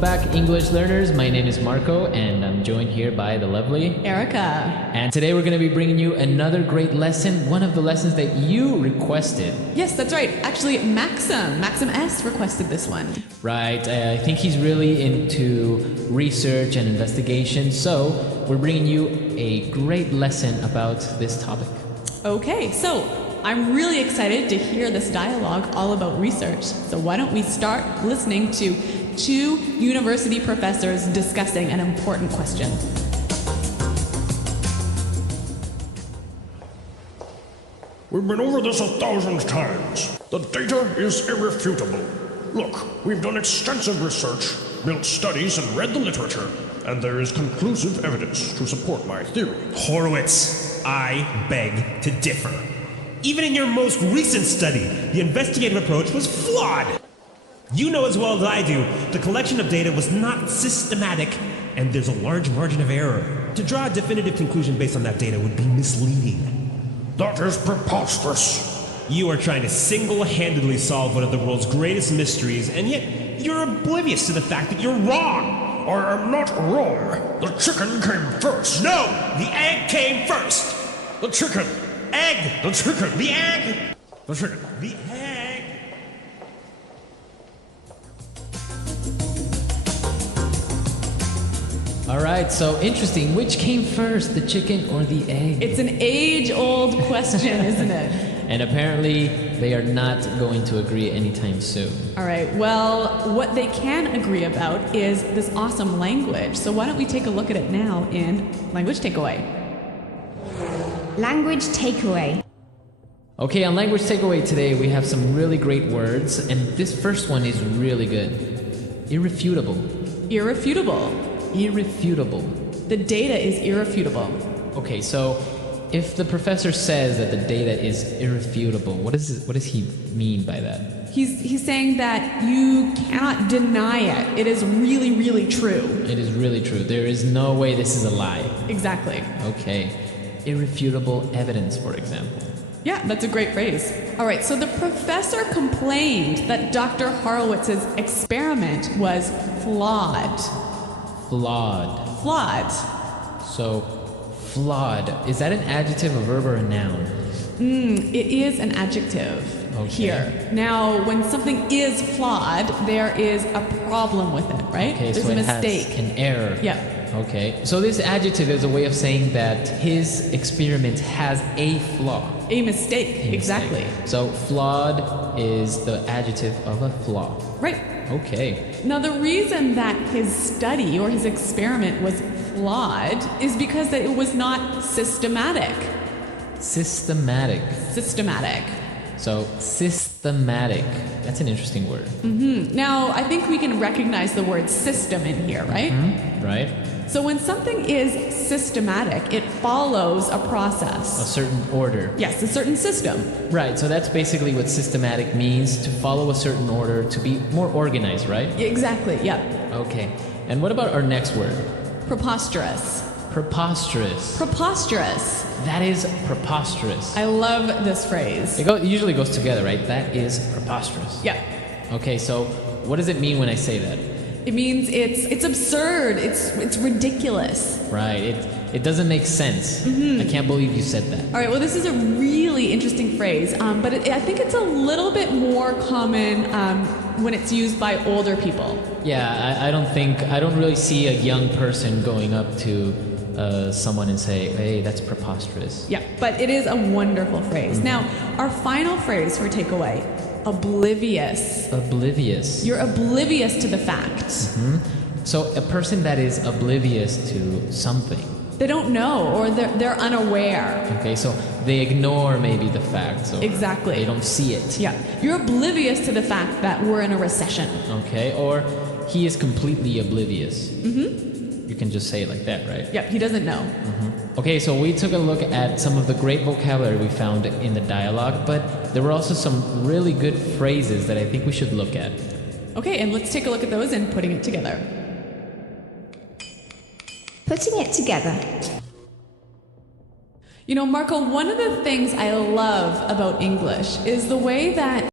Welcome back, English learners. My name is Marco, and I'm joined here by the lovely Erica. And today we're going to be bringing you another great lesson, one of the lessons that you requested. Yes, that's right. Actually, Maxim S requested this one. Right, I think he's really into research and investigation, so we're bringing you a great lesson about this topic. Okay, so I'm really excited to hear this dialogue all about research. So why don't we start listening to two university professors discussing an important question. We've been over this 1,000 times. The data is irrefutable. Look, we've done extensive research, built studies, and read the literature, and there is conclusive evidence to support my theory. Horowitz, I beg to differ. Even in your most recent study, the investigative approach was flawed. You know as well as I do, the collection of data was not systematic, and there's a large margin of error. To draw a definitive conclusion based on that data would be misleading. That is preposterous. You are trying to single-handedly solve one of the world's greatest mysteries, and yet you're oblivious to the fact that you're wrong. I am not wrong. The chicken came first. No, the egg came first. The chicken. Egg. The chicken. The egg. The chicken. The egg. All right, so interesting. Which came first, the chicken or the egg? It's an age-old question, isn't it? And apparently, they are not going to agree anytime soon. All right, well, what they can agree about is this awesome language. So why don't we take a look at it now in Language Takeaway. Language takeaway. Okay, on Language Takeaway today, we have some really great words, and this first one is really good. Irrefutable. Irrefutable. Irrefutable. The data is irrefutable. Okay, so if the professor says that the data is irrefutable, what does he mean by that? He's saying that you cannot deny it. It is really, really true. It is really true. There is no way this is a lie. Exactly. Okay. Irrefutable evidence, for example. Yeah, that's a great phrase. All right, so the professor complained that Dr. Horowitz's experiment was flawed. Flawed. Flawed. So, flawed. Is that an adjective, a verb, or a noun? It is an adjective here. Now, when something is flawed, there is a problem with it, right? Okay, There's so a it mistake. has an error. Yeah. Okay, so this adjective is a way of saying that his experiment has a flaw. A mistake. A Exactly. mistake. So, flawed is the adjective of a flaw. Right. Okay. Now, the reason that his study or his experiment was flawed is because that it was not systematic. Systematic. Systematic. So, systematic. That's an interesting word. Now, I think we can recognize the word system in here, right? Right? So when something is systematic, it follows a A process. certain order. Yes, a certain system. Right, so that's basically what systematic means, to follow a certain order, to be more organized, right? Exactly, yep. Okay. And what about our next word? Preposterous. Preposterous. Preposterous. That is preposterous. I love this phrase. It usually goes together, right? That is preposterous. Yeah. Okay, so what does it mean when I say that? It means it's absurd. It's ridiculous. Right, it doesn't make sense. I can't believe you said that. All right, well, this is a really interesting phrase, but I think it's a little bit more common when it's used by older people. Yeah, I don't really see a young person going up to someone and say, hey, that's preposterous. Yeah, but it is a wonderful phrase. Now, our final phrase for takeaway, oblivious. Oblivious. You're oblivious to the facts. So a person that is oblivious to something. They don't know, or they're unaware. Okay, so they ignore maybe the facts. Or Exactly. They don't see it. Yeah, you're oblivious to the fact that we're in a recession. Okay, or he is completely oblivious. You can just say it like that, right? Yep, he doesn't know. Okay, so we took a look at some of the great vocabulary we found in the dialogue, but there were also some really good phrases that I think we should look at. Okay, and let's take a look at those and putting it together. Putting it together. You know, Marco, one of the things I love about English is the way that